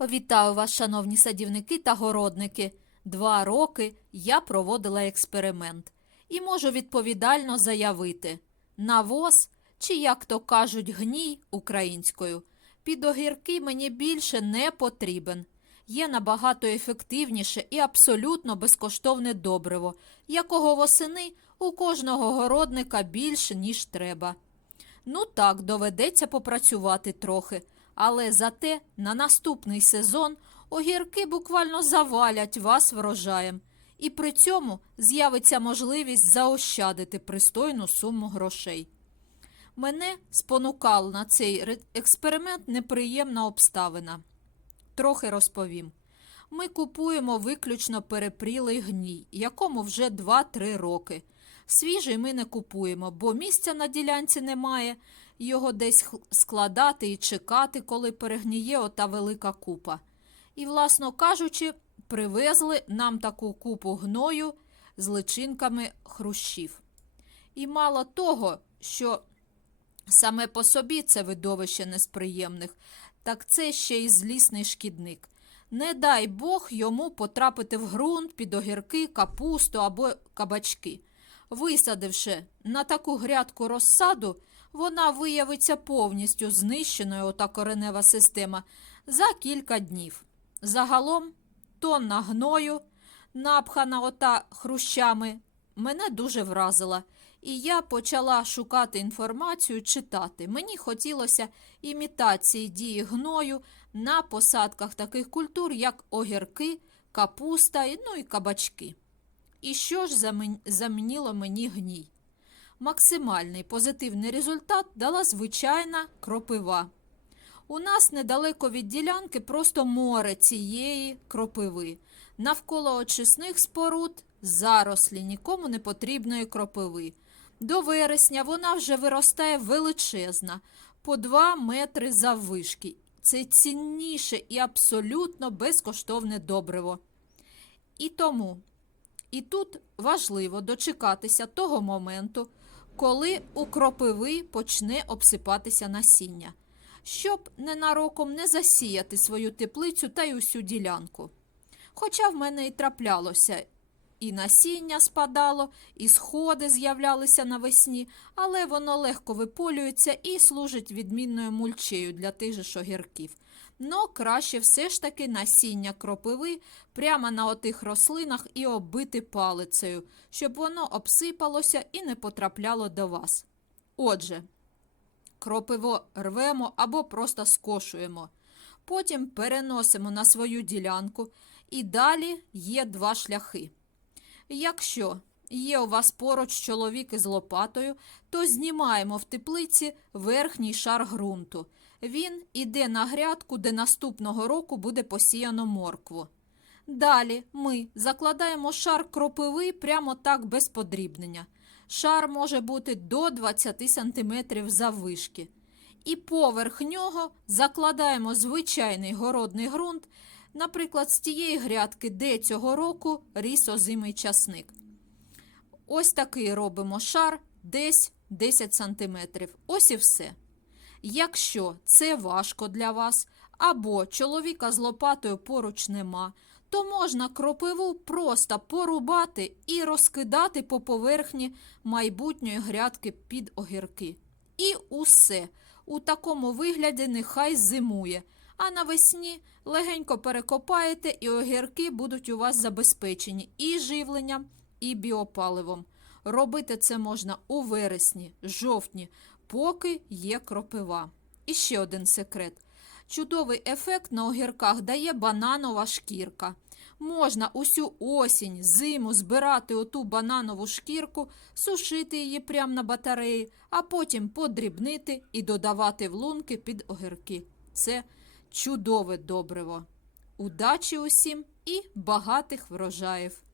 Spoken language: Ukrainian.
Вітаю вас, шановні садівники та городники. Два роки я проводила експеримент і можу відповідально заявити: навоз, чи як то кажуть, гній українською, під огірки мені більше не потрібен. Є набагато ефективніше і абсолютно безкоштовне добриво, якого восени у кожного городника більше, ніж треба. Ну так, доведеться попрацювати трохи, але зате на наступний сезон огірки буквально завалять вас врожаєм, і при цьому з'явиться можливість заощадити пристойну суму грошей. Мене спонукала на цей експеримент неприємна обставина. Трохи розповім. Ми купуємо виключно перепрілий гній, якому вже 2-3 роки. Свіжий ми не купуємо, бо місця на ділянці немає, його десь складати і чекати, коли перегніє ота велика купа. І, власно кажучи, привезли нам таку купу гною з личинками хрущів. І мало того, що саме по собі це видовище несприємних, так це ще й злісний шкідник. Не дай Бог йому потрапити в ґрунт під огірки, капусту або кабачки. Висадивши на таку грядку розсаду, вона виявиться повністю знищеною ота коренева система за кілька днів. Загалом тонна гною, напхана ота хрущами, мене дуже вразила. І я почала шукати інформацію, читати. Мені хотілося імітації дії гною на посадках таких культур, як огірки, капуста ну і кабачки. І що ж замінило мені гній? Максимальний позитивний результат дала звичайна кропива. У нас недалеко від ділянки просто море цієї кропиви. Навколо очисних споруд зарослі нікому не потрібної кропиви. До вересня вона вже виростає величезна, по 2 метри заввишки. Це цінніше і абсолютно безкоштовне добриво. І тому і тут важливо дочекатися того моменту, коли у кропиви почне обсипатися насіння, щоб ненароком не засіяти свою теплицю та й усю ділянку. Хоча в мене і траплялося, і насіння спадало, і сходи з'являлися навесні, але воно легко виполюється і служить відмінною мульчею для тих же ж огірків. Но краще все ж таки насіння кропиви прямо на отих рослинах і оббити палицею, щоб воно обсипалося і не потрапляло до вас. Отже, кропиво рвемо або просто скошуємо. Потім переносимо на свою ділянку, і далі є два шляхи. Якщо є у вас поруч чоловік із лопатою, то знімаємо в теплиці верхній шар ґрунту. Він іде на грядку, де наступного року буде посіяно моркву. Далі ми закладаємо шар кропиви прямо так без подрібнення. Шар може бути до 20 см заввишки. І поверх нього закладаємо звичайний городний ґрунт, наприклад, з тієї грядки, де цього року ріс озимий часник. Ось такий робимо шар десь 10 см. Ось і все. Якщо це важко для вас, або чоловіка з лопатою поруч нема, то можна кропиву просто порубати і розкидати по поверхні майбутньої грядки під огірки. І усе. У такому вигляді нехай зимує, а навесні легенько перекопаєте, і огірки будуть у вас забезпечені і живленням, і біопаливом. Робити це можна у вересні, жовтні, поки є кропива. І ще один секрет. Чудовий ефект на огірках дає бананова шкірка. Можна усю осінь, зиму збирати оту бананову шкірку, сушити її прямо на батареї, а потім подрібнити і додавати в лунки під огірки. Це чудове добриво. Удачі усім і багатих врожаїв!